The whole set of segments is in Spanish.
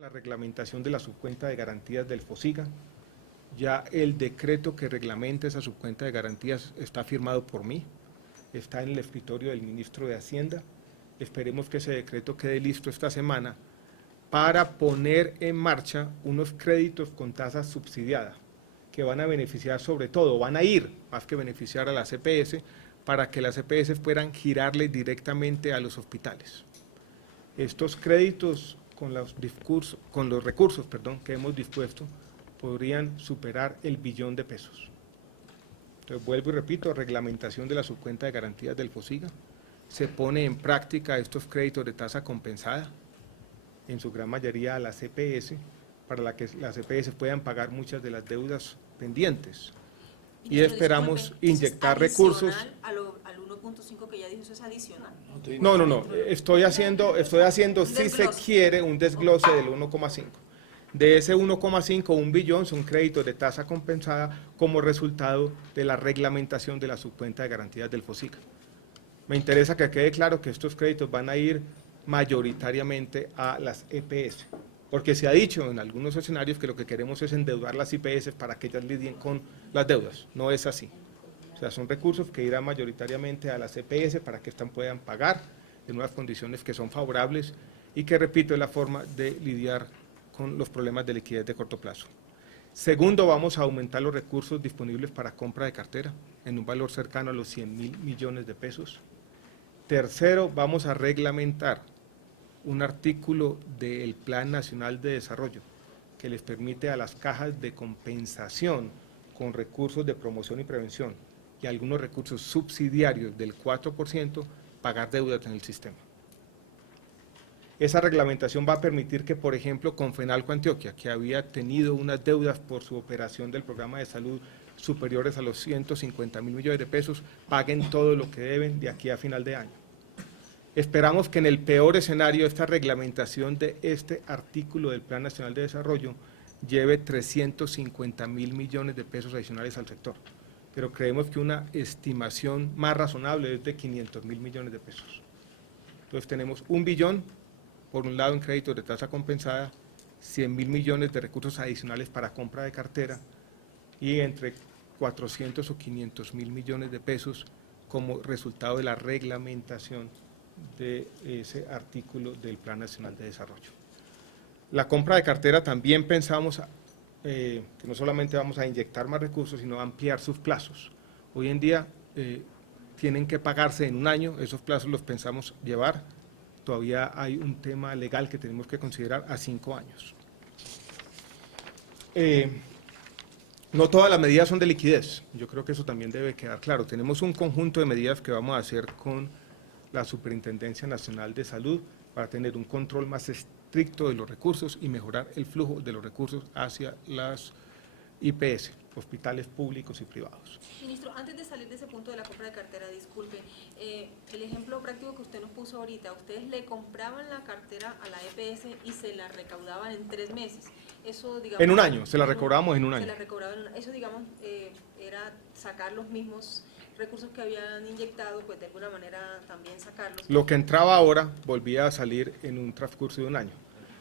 La reglamentación de la subcuenta de garantías del FOSIGA. Ya el decreto que reglamenta esa subcuenta de garantías está firmado por mí, está en el escritorio del ministro de Hacienda. Esperemos que ese decreto quede listo esta semana para poner en marcha unos créditos con tasa subsidiada que van a beneficiar sobre todo, van a ir más que beneficiar a las EPS, para que las EPS puedan girarle directamente a los hospitales. Estos créditos con los recursos que hemos dispuesto podrían superar el billón de pesos. Entonces, vuelvo y repito, reglamentación de la subcuenta de garantías del FOSIGA, se pone en práctica estos créditos de tasa compensada, en su gran mayoría a las EPS, para que las EPS puedan pagar muchas de las deudas pendientes. Y esperamos inyectar recursos. Al 1.5 que ya dijo, ¿eso es adicional? No. Estoy haciendo si se quiere, un desglose del 1,5. De ese 1,5, 1 billón son créditos de tasa compensada como resultado de la reglamentación de la subcuenta de garantías del FOSIGA. Me interesa que quede claro que estos créditos van a ir mayoritariamente a las EPS, porque se ha dicho en algunos escenarios que lo que queremos es endeudar las IPS para que ellas lidien con las deudas. No es así. O sea, son recursos que irán mayoritariamente a las EPS para que éstas puedan pagar en unas condiciones que son favorables y que, repito, es la forma de lidiar con los problemas de liquidez de corto plazo. Segundo, vamos a aumentar los recursos disponibles para compra de cartera en un valor cercano a los 100.000 millones de pesos. Tercero, vamos a reglamentar un artículo del Plan Nacional de Desarrollo que les permite a las cajas de compensación con recursos de promoción y prevención y algunos recursos subsidiarios del 4% pagar deudas en el sistema. Esa reglamentación va a permitir que, por ejemplo, Confenalco Antioquia, que había tenido unas deudas por su operación del programa de salud superiores a los 150.000 millones de pesos, paguen todo lo que deben de aquí a final de año. Esperamos que en el peor escenario esta reglamentación de este artículo del Plan Nacional de Desarrollo lleve 350.000 millones de pesos adicionales al sector, pero creemos que una estimación más razonable es de 500.000 millones de pesos. Entonces tenemos 1 billón, por un lado en créditos de tasa compensada, 100.000 millones de recursos adicionales para compra de cartera y entre 400 o 500.000 millones de pesos como resultado de la reglamentación de ese artículo del Plan Nacional de Desarrollo. La compra de cartera también pensamos que no solamente vamos a inyectar más recursos, sino ampliar sus plazos. Hoy en día tienen que pagarse en un año, esos plazos los pensamos llevar, todavía hay un tema legal que tenemos que considerar a 5 años. No todas las medidas son de liquidez, yo creo que eso también debe quedar claro. Tenemos un conjunto de medidas que vamos a hacer con la Superintendencia Nacional de Salud para tener un control más estricto de los recursos y mejorar el flujo de los recursos hacia las IPS, hospitales públicos y privados. Ministro, antes de salir de ese punto de la compra de cartera, disculpe, el ejemplo práctico que usted nos puso ahorita, ustedes le compraban la cartera a la EPS y se la recaudaban en 3 meses. Eso, digamos, en un año, se la recobrábamos en un año. Se la recaudaban, eso, digamos, era sacar los mismos recursos que habían inyectado, pues de alguna manera también sacarlos. Lo que entraba ahora volvía a salir en un transcurso de un año.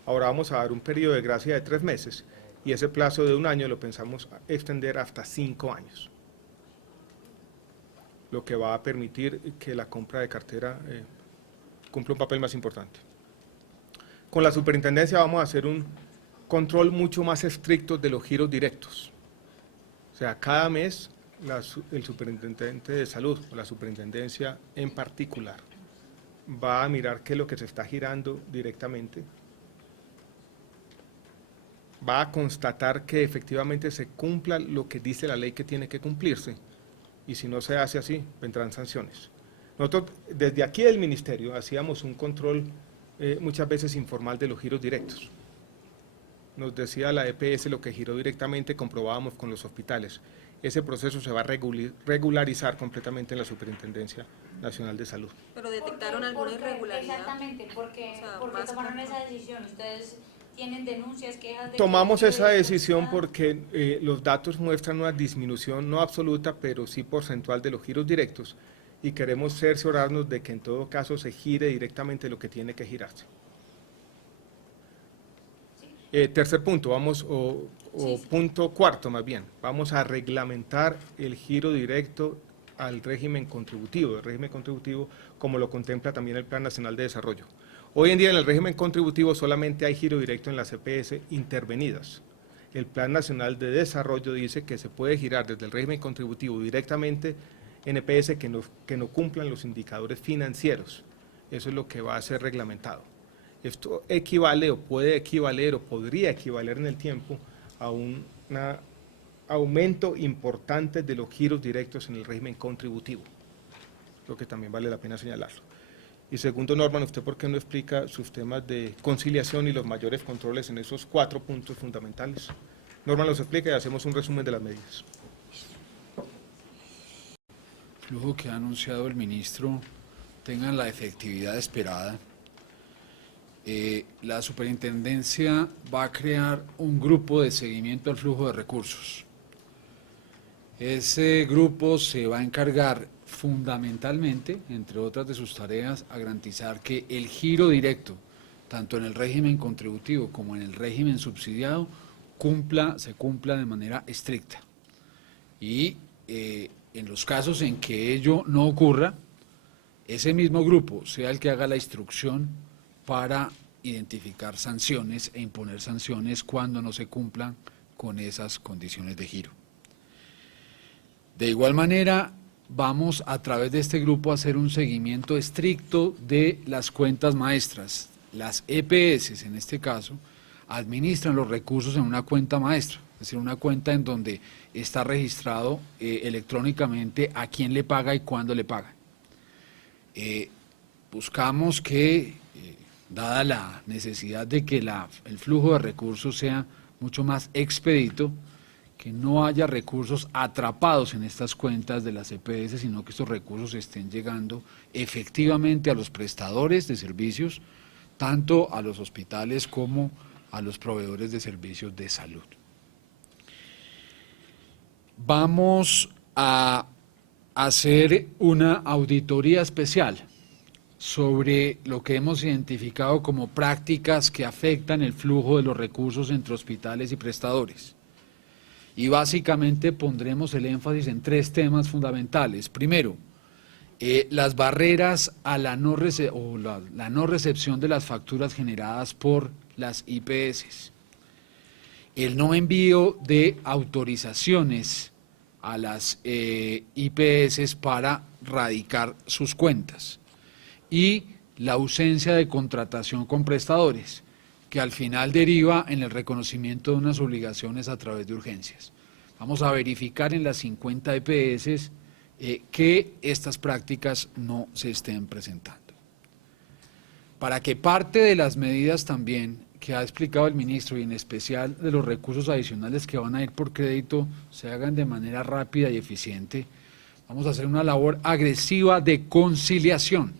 Ahora vamos a dar un periodo de gracia de 3 meses y ese plazo de un año lo pensamos extender hasta 5 años. Lo que va a permitir que la compra de cartera cumpla un papel más importante. Con la superintendencia vamos a hacer un control mucho más estricto de los giros directos. O sea, cada mes el superintendente de salud, o la superintendencia en particular, va a mirar qué es lo que se está girando directamente, va a constatar que efectivamente se cumpla lo que dice la ley que tiene que cumplirse, y si no se hace así, vendrán sanciones. Nosotros, desde aquí del Ministerio, hacíamos un control muchas veces informal de los giros directos. Nos decía la EPS lo que giró directamente, comprobábamos con los hospitales. Ese proceso se va a regularizar completamente en la Superintendencia Nacional de Salud. ¿Pero detectaron alguna irregularidad? Exactamente, ¿por qué tomaron esa decisión? ¿Ustedes tienen denuncias, quejas? Tomamos esa decisión porque los datos muestran una disminución no absoluta, pero sí porcentual de los giros directos, y queremos cerciorarnos de que en todo caso se gire directamente lo que tiene que girarse. Tercer punto, punto cuarto más bien, vamos a reglamentar el giro directo al régimen contributivo, el régimen contributivo como lo contempla también el Plan Nacional de Desarrollo. Hoy en día en el régimen contributivo solamente hay giro directo en las EPS intervenidas. El Plan Nacional de Desarrollo dice que se puede girar desde el régimen contributivo directamente en EPS que no cumplan los indicadores financieros. Eso es lo que va a ser reglamentado. Esto equivale o puede equivaler o podría equivaler en el tiempo a un aumento importante de los giros directos en el régimen contributivo. Creo que también vale la pena señalarlo. Y segundo, Norman, ¿usted por qué no explica sus temas de conciliación y los mayores controles en esos 4 puntos fundamentales? Norman los explica y hacemos un resumen de las medidas. El flujo que ha anunciado el ministro tenga la efectividad esperada. La superintendencia va a crear un grupo de seguimiento al flujo de recursos. Ese grupo se va a encargar fundamentalmente, entre otras de sus tareas, a garantizar que el giro directo, tanto en el régimen contributivo como en el régimen subsidiado, se cumpla de manera estricta. Y en los casos en que ello no ocurra, ese mismo grupo sea el que haga la instrucción para identificar sanciones e imponer sanciones cuando no se cumplan con esas condiciones de giro. De igual manera, vamos a través de este grupo a hacer un seguimiento estricto de las cuentas maestras. Las EPS, en este caso, administran los recursos en una cuenta maestra, es decir, una cuenta en donde está registrado electrónicamente a quién le paga y cuándo le paga. Buscamos que, dada la necesidad de que el flujo de recursos sea mucho más expedito, que no haya recursos atrapados en estas cuentas de las EPS, sino que estos recursos estén llegando efectivamente a los prestadores de servicios, tanto a los hospitales como a los proveedores de servicios de salud. Vamos a hacer una auditoría especial sobre lo que hemos identificado como prácticas que afectan el flujo de los recursos entre hospitales y prestadores. Y básicamente pondremos el énfasis en 3 temas fundamentales. Primero, las barreras a la no recepción de las facturas generadas por las IPS. El no envío de autorizaciones a las IPS para radicar sus cuentas. Y la ausencia de contratación con prestadores, que al final deriva en el reconocimiento de unas obligaciones a través de urgencias. Vamos a verificar en las 50 EPS que estas prácticas no se estén presentando. Para que parte de las medidas también que ha explicado el ministro y en especial de los recursos adicionales que van a ir por crédito se hagan de manera rápida y eficiente, vamos a hacer una labor agresiva de conciliación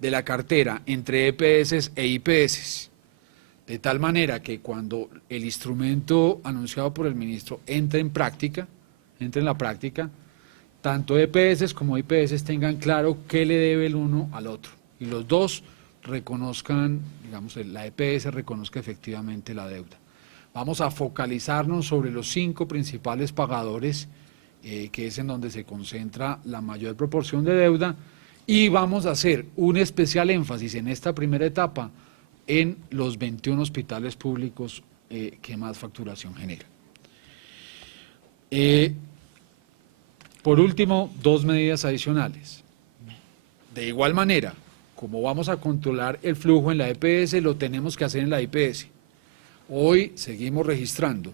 de la cartera entre EPS e IPS. De tal manera que cuando el instrumento anunciado por el ministro entre en la práctica, tanto EPS como IPS tengan claro qué le debe el uno al otro y los dos reconozcan, digamos, la EPS reconozca efectivamente la deuda. Vamos a focalizarnos sobre los 5 principales pagadores, que es en donde se concentra la mayor proporción de deuda, y vamos a hacer un especial énfasis en esta primera etapa en los 21 hospitales públicos que más facturación generan. Por último, 2 medidas adicionales. De igual manera, como vamos a controlar el flujo en la EPS, lo tenemos que hacer en la IPS. Hoy seguimos registrando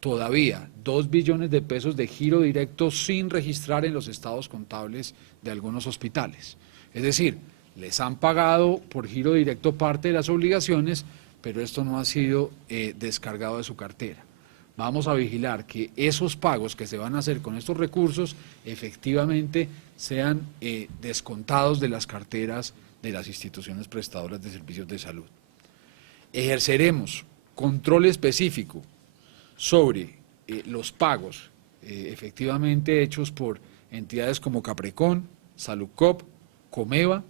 todavía 2 billones de pesos de giro directo sin registrar en los estados contables de algunos hospitales. Es decir, les han pagado por giro directo parte de las obligaciones, pero esto no ha sido descargado de su cartera. Vamos a vigilar que esos pagos que se van a hacer con estos recursos efectivamente sean descontados de las carteras de las instituciones prestadoras de servicios de salud. Ejerceremos control específico sobre los pagos efectivamente hechos por entidades como Caprecon, Saludcop, Comeva,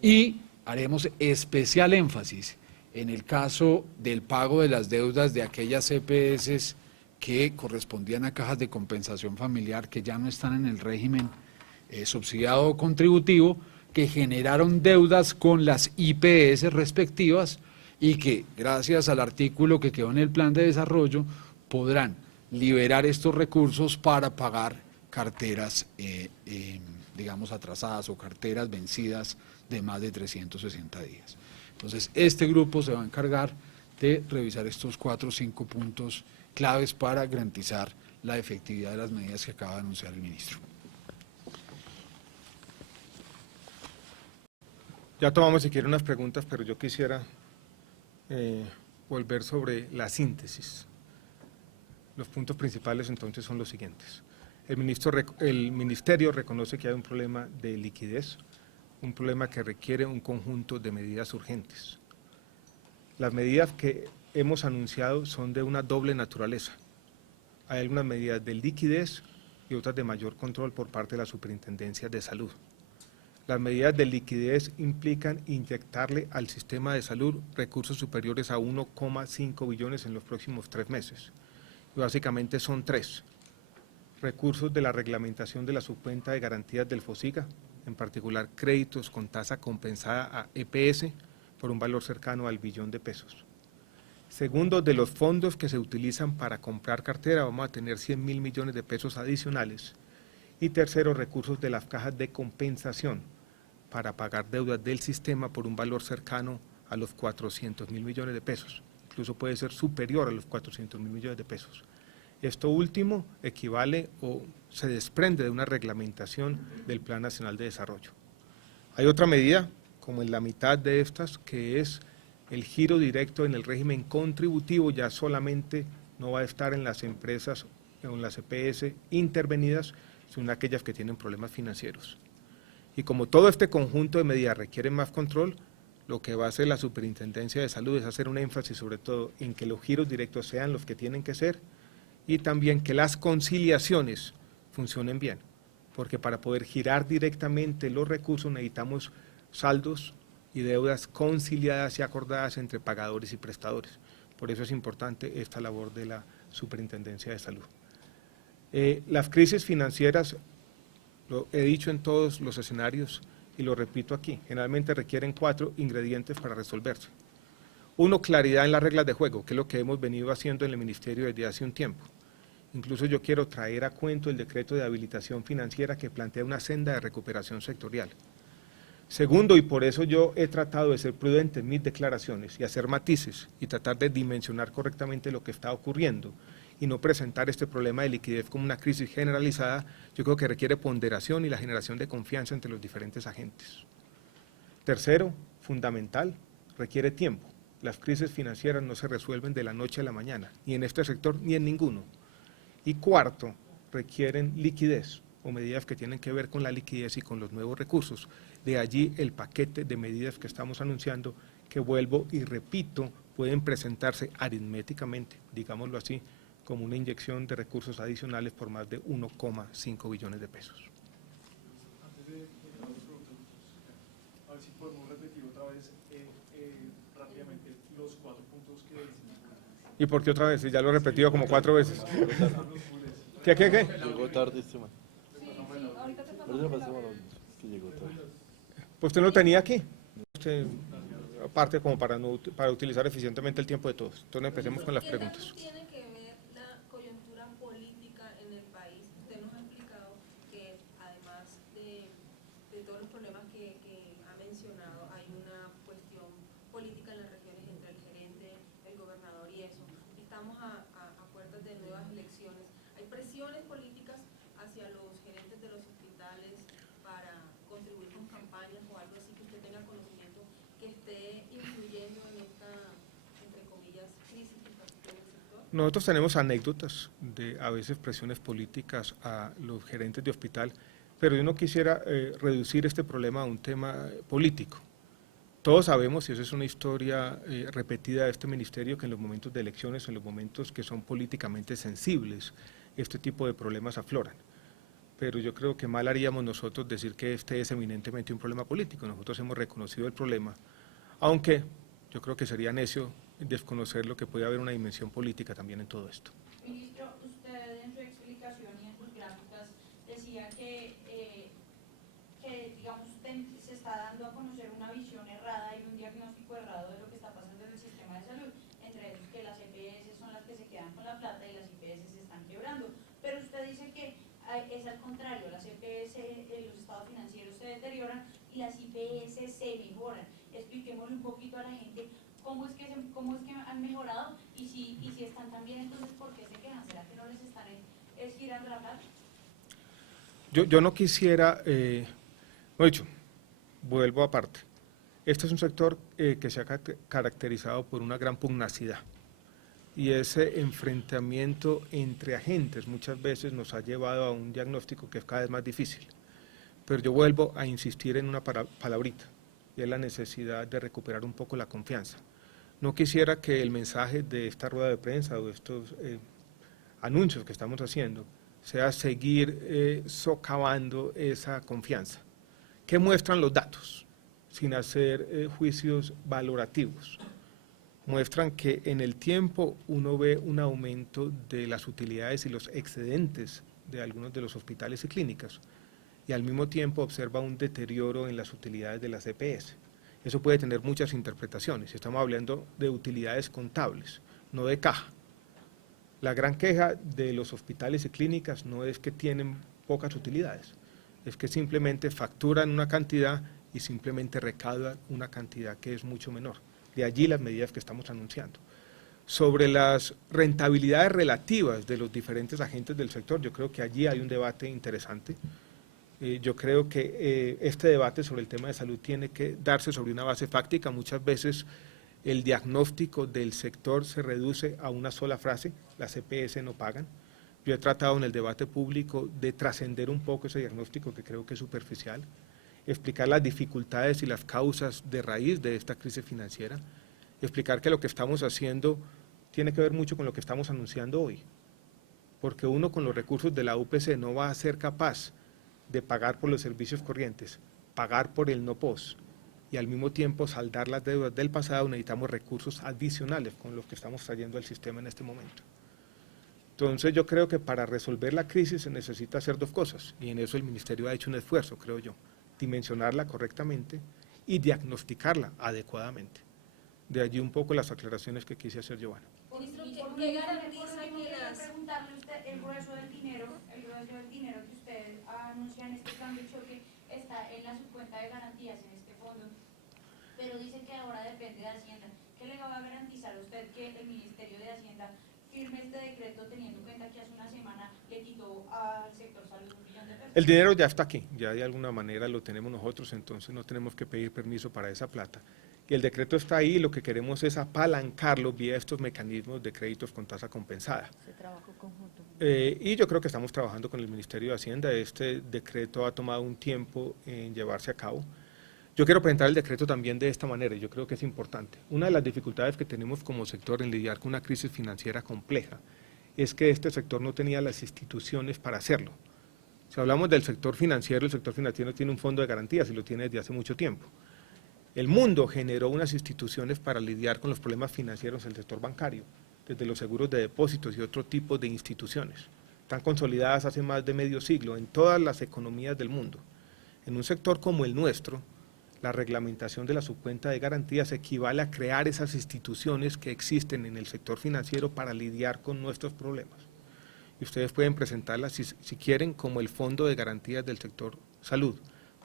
y haremos especial énfasis En el caso del pago de las deudas de aquellas EPS que correspondían a cajas de compensación familiar que ya no están en el régimen subsidiado o contributivo, que generaron deudas con las IPS respectivas y que gracias al artículo que quedó en el plan de desarrollo podrán liberar estos recursos para pagar carteras, digamos, atrasadas o carteras vencidas de más de 360 días. Entonces, este grupo se va a encargar de revisar estos 4 o 5 puntos claves para garantizar la efectividad de las medidas que acaba de anunciar el ministro. Ya tomamos si quiere unas preguntas, pero yo quisiera volver sobre la síntesis. Los puntos principales entonces son los siguientes. El ministerio reconoce que hay un problema de liquidez, un problema que requiere un conjunto de medidas urgentes. Las medidas que hemos anunciado son de una doble naturaleza. Hay algunas medidas de liquidez y otras de mayor control por parte de la Superintendencia de Salud. Las medidas de liquidez implican inyectarle al sistema de salud recursos superiores a 1,5 billones en los próximos 3 meses. Y básicamente son 3. Recursos de la reglamentación de la subcuenta de garantías del FOSIGA, en particular créditos con tasa compensada a EPS por un valor cercano al billón de pesos. Segundo, de los fondos que se utilizan para comprar cartera, vamos a tener 100.000 millones de pesos adicionales. Y tercero, recursos de las cajas de compensación para pagar deudas del sistema por un valor cercano a los 400.000 millones de pesos. Incluso puede ser superior a los 400.000 millones de pesos. Esto último equivale o se desprende de una reglamentación del Plan Nacional de Desarrollo. Hay otra medida, como en la mitad de estas, que es el giro directo en el régimen contributivo, ya solamente no va a estar en las empresas o en las EPS intervenidas, sino en aquellas que tienen problemas financieros. Y como todo este conjunto de medidas requiere más control, lo que va a hacer la Superintendencia de Salud es hacer un énfasis sobre todo en que los giros directos sean los que tienen que ser y también que las conciliaciones funcionen bien, porque para poder girar directamente los recursos necesitamos saldos y deudas conciliadas y acordadas entre pagadores y prestadores. Por eso es importante esta labor de la Superintendencia de Salud. Las crisis financieras, lo he dicho en todos los escenarios y lo repito aquí, generalmente requieren 4 ingredientes para resolverse. 1, claridad en las reglas de juego, que es lo que hemos venido haciendo en el Ministerio desde hace un tiempo. Incluso yo quiero traer a cuento el decreto de habilitación financiera que plantea una senda de recuperación sectorial. Segundo, y por eso yo he tratado de ser prudente en mis declaraciones y hacer matices y tratar de dimensionar correctamente lo que está ocurriendo y no presentar este problema de liquidez como una crisis generalizada, yo creo que requiere ponderación y la generación de confianza entre los diferentes agentes. Tercero, fundamental, requiere tiempo. Las crisis financieras no se resuelven de la noche a la mañana, ni en este sector ni en ninguno. Y cuarto, requieren liquidez o medidas que tienen que ver con la liquidez y con los nuevos recursos. De allí el paquete de medidas que estamos anunciando, que vuelvo y repito, pueden presentarse aritméticamente, digámoslo así, como una inyección de recursos adicionales por más de 1,5 billones de pesos. Antes de las preguntas, a ver si podemos repetir otra vez rápidamente los 4 puntos que decimos. ¿Y por qué otra vez? Ya lo he repetido como 4 veces. ¿Qué? Llegó tarde este man. Que llegó tarde. Pues usted no tenía aquí. Usted, aparte como para utilizar eficientemente el tiempo de todos. Entonces empecemos con las preguntas. ¿Qué tiene que ver la coyuntura política en el país? Usted nos ha explicado que además de todos los problemas que ha mencionado, hay una cuestión política en las regiones entre el gerente, el gobernador y eso. Estamos a puertas de nuevas elecciones. ¿Hay presiones políticas hacia los gerentes de los hospitales para contribuir con campañas o algo así que usted tenga conocimiento que esté influyendo en esta, entre comillas, crisis que está sufriendo el sector? Nosotros tenemos anécdotas de a veces presiones políticas a los gerentes de hospital, pero yo no quisiera reducir este problema a un tema político. Todos sabemos, y eso es una historia repetida de este ministerio, que en los momentos de elecciones, en los momentos que son políticamente sensibles, este tipo de problemas afloran. Pero yo creo que mal haríamos nosotros decir que este es eminentemente un problema político. Nosotros hemos reconocido el problema, aunque Yo creo que sería necio desconocer lo que puede haber una dimensión política también en todo esto. Ministro, usted en su explicación y en sus gráficas decía que digamos, se está dando a conocer una visión errada y un diagnóstico errado de lo que está pasando en el sistema de salud, entre ellos que las EPS son las que se quedan con la plata y las IPS se están quebrando. Pero usted dice que es al contrario, las EPS, los estados financieros se deterioran y las IPS se mejoran. Expliquémosle un poquito a la gente cómo es que han mejorado y si están tan bien, entonces ¿por qué se quejan? ¿Será que no les están girando la plata? Yo no quisiera, no he dicho, vuelvo aparte. Este es un sector que se ha caracterizado por una gran pugnacidad y ese enfrentamiento entre agentes muchas veces nos ha llevado a un diagnóstico que es cada vez más difícil. Pero yo vuelvo a insistir en una palabrita, y es la necesidad de recuperar un poco la confianza. No quisiera que el mensaje de esta rueda de prensa o de estos anuncios que estamos haciendo sea seguir socavando esa confianza. ¿Qué muestran los datos? Sin hacer juicios valorativos. Muestran que en el tiempo uno ve un aumento de las utilidades y los excedentes de algunos de los hospitales y clínicas, y al mismo tiempo observa un deterioro en las utilidades de las EPS. Eso puede tener muchas interpretaciones. Estamos hablando de utilidades contables, no de caja. La gran queja de los hospitales y clínicas no es que tienen pocas utilidades, es que simplemente facturan una cantidad y simplemente recaudan una cantidad que es mucho menor. De allí las medidas que estamos anunciando. Sobre las rentabilidades relativas de los diferentes agentes del sector, yo creo que allí hay un debate interesante. Yo creo que este debate sobre el tema de salud tiene que darse sobre una base fáctica. Muchas veces el diagnóstico del sector se reduce a una sola frase: las EPS no pagan. Yo he tratado en el debate público de trascender un poco ese diagnóstico que creo que es superficial, explicar las dificultades y las causas de raíz de esta crisis financiera, explicar que lo que estamos haciendo tiene que ver mucho con lo que estamos anunciando hoy, porque uno con los recursos de la UPC no va a ser capaz de pagar por los servicios corrientes, pagar por el no POS y al mismo tiempo saldar las deudas del pasado. Necesitamos recursos adicionales con los que estamos trayendo al sistema en este momento. Entonces yo creo que para resolver la crisis se necesita hacer dos cosas, y en eso el Ministerio ha hecho un esfuerzo, creo yo: dimensionarla correctamente y diagnosticarla adecuadamente. De allí un poco las aclaraciones que quise hacer, Giovanna. ¿Qué garantiza que las... preguntarle usted el grueso del dinero que usted anuncia en este plan de choque está en la subcuenta de garantías en este fondo, pero dice que ahora depende de Hacienda. ¿Qué le va a garantizar a usted que el Ministerio de Hacienda firme este decreto teniendo en cuenta que hace una semana le quitó al sector salud 1 millón de pesos? El dinero ya está aquí, ya de alguna manera lo tenemos nosotros, entonces no tenemos que pedir permiso para esa plata. Y el decreto está ahí, lo que queremos es apalancarlo vía estos mecanismos de créditos con tasa compensada. Se trabajó conjunto. Y yo creo que estamos trabajando con el Ministerio de Hacienda. Este decreto ha tomado un tiempo en llevarse a cabo. Yo quiero presentar el decreto también de esta manera, y yo creo que es importante. Una de las dificultades que tenemos como sector en lidiar con una crisis financiera compleja es que este sector no tenía las instituciones para hacerlo. Si hablamos del sector financiero, el sector financiero tiene un fondo de garantías y lo tiene desde hace mucho tiempo. El mundo generó unas instituciones para lidiar con los problemas financieros del sector bancario, desde los seguros de depósitos y otro tipo de instituciones. Están consolidadas hace más de medio siglo en todas las economías del mundo. En un sector como el nuestro, la reglamentación de la subcuenta de garantías equivale a crear esas instituciones que existen en el sector financiero para lidiar con nuestros problemas. Y ustedes pueden presentarlas, si quieren, como el Fondo de Garantías del Sector Salud,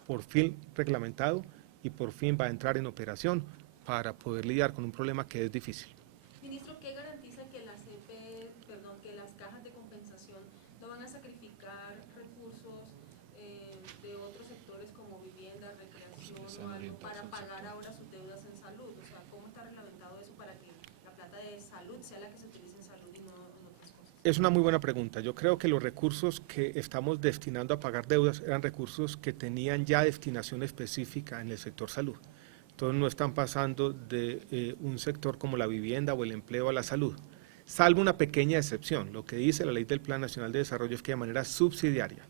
por fin reglamentado, y por fin va a entrar en operación para poder lidiar con un problema que es difícil. Ministro, ¿qué garantiza que que las cajas de compensación no van a sacrificar recursos de otros sectores como vivienda, recreación o algo para pagar ahora sus deudas en salud? O sea, ¿cómo está reglamentado eso para que la plata de salud sea la que se utilice en salud y no en otras cosas? Es una muy buena pregunta. Yo creo que los recursos que estamos destinando a pagar deudas eran recursos que tenían ya destinación específica en el sector salud. Entonces no están pasando de un sector como la vivienda o el empleo a la salud, salvo una pequeña excepción. Lo que dice la ley del Plan Nacional de Desarrollo es que de manera subsidiaria,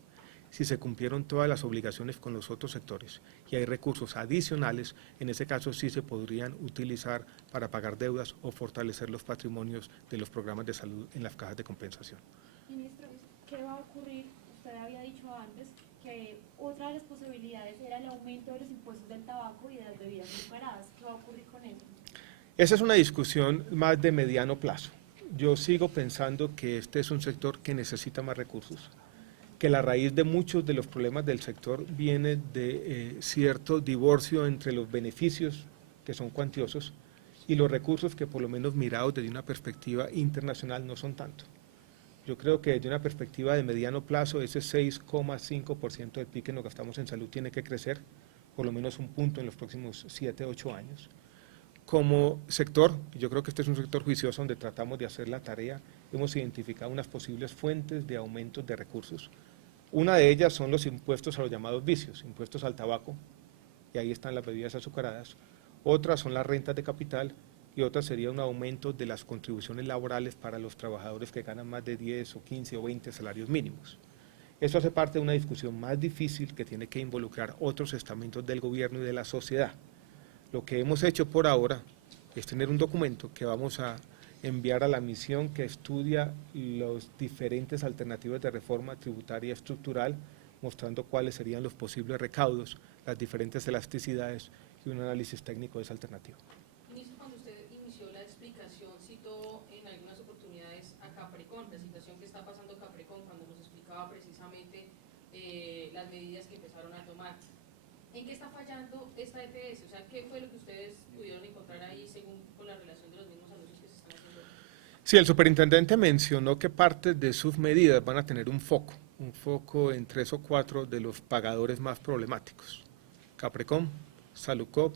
si se cumplieron todas las obligaciones con los otros sectores y hay recursos adicionales, en ese caso sí se podrían utilizar para pagar deudas o fortalecer los patrimonios de los programas de salud en las cajas de compensación. Ministro, ¿qué va a ocurrir? Usted había dicho antes que otra de las posibilidades era el aumento de los impuestos del tabaco y de las bebidas azucaradas. ¿Qué va a ocurrir con eso? Esa es una discusión más de mediano plazo. Yo sigo pensando que este es un sector que necesita más recursos, que la raíz de muchos de los problemas del sector viene de cierto divorcio entre los beneficios, que son cuantiosos, y los recursos que por lo menos mirados desde una perspectiva internacional no son tanto. Yo creo que desde una perspectiva de mediano plazo, ese 6,5% del PIB que nos gastamos en salud tiene que crecer, por lo menos un punto en los próximos 7, 8 años. Como sector, yo creo que este es un sector juicioso donde tratamos de hacer la tarea, hemos identificado unas posibles fuentes de aumentos de recursos. Una de ellas son los impuestos a los llamados vicios, impuestos al tabaco, y ahí están las bebidas azucaradas. Otras son las rentas de capital y otra sería un aumento de las contribuciones laborales para los trabajadores que ganan más de 10 o 15 o 20 salarios mínimos. Eso hace parte de una discusión más difícil que tiene que involucrar otros estamentos del gobierno y de la sociedad. Lo que hemos hecho por ahora es tener un documento que vamos a enviar a la misión que estudia las diferentes alternativas de reforma tributaria estructural, mostrando cuáles serían los posibles recaudos, las diferentes elasticidades y un análisis técnico de esa alternativa. Ministro, cuando usted inició la explicación, citó en algunas oportunidades a Caprecon, la situación que está pasando Caprecon, cuando nos explicaba precisamente las medidas que empezaron a tomar. ¿En qué está fallando esta EPS? O sea, ¿qué fue lo que ustedes pudieron encontrar ahí según con la relación de los mismos anuncios que se están haciendo? Sí, el superintendente mencionó que parte de sus medidas van a tener un foco en 3 o 4 de los pagadores más problemáticos. Caprecom, Salucop,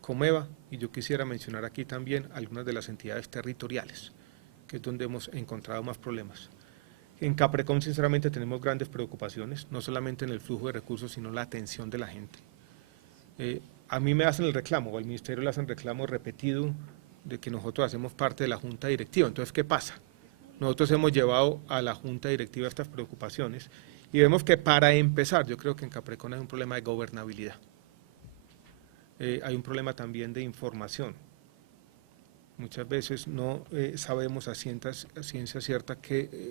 Comeva, y yo quisiera mencionar aquí también algunas de las entidades territoriales, que es donde hemos encontrado más problemas. En Caprecom, sinceramente, tenemos grandes preocupaciones, no solamente en el flujo de recursos, sino la atención de la gente. A mí me hacen el reclamo, o al Ministerio le hacen reclamo repetido de que nosotros hacemos parte de la Junta Directiva. Entonces, ¿qué pasa? Nosotros hemos llevado a la Junta Directiva estas preocupaciones y vemos que para empezar, yo creo que en Caprecom hay un problema de gobernabilidad. Hay un problema también de información. Muchas veces no sabemos a ciencia cierta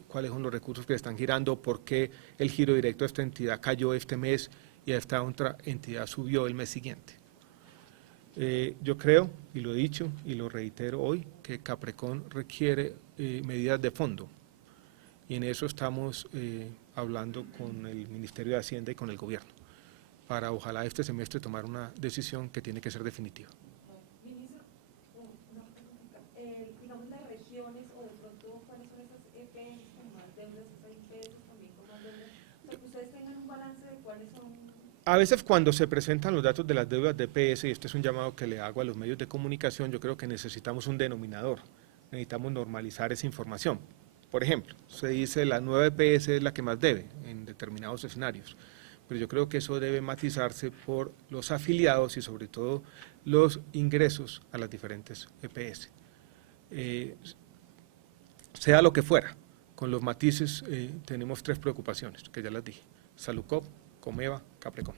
cuáles son los recursos que están girando, por qué el giro directo a esta entidad cayó este mes y a esta otra entidad subió el mes siguiente. Yo creo, y lo he dicho y lo reitero hoy, que Caprecon requiere medidas de fondo y en eso estamos hablando con el Ministerio de Hacienda y con el Gobierno para ojalá este semestre tomar una decisión que tiene que ser definitiva. Ministro, digamos las regiones o de pronto cuáles son esas EPS con más deudas, esas IPS también con más deudas, o sea, que ustedes tengan un balance de cuáles son. A veces cuando se presentan los datos de las deudas de EPS, y este es un llamado que le hago a los medios de comunicación, yo creo que necesitamos un denominador, necesitamos normalizar esa información. Por ejemplo, se dice la nueva EPS es la que más debe en determinados escenarios, pero yo creo que eso debe matizarse por los afiliados y sobre todo los ingresos a las diferentes EPS. Sea lo que fuera, con los matices tenemos 3 preocupaciones, que ya las dije: Salucop, Comeva, Caprecom.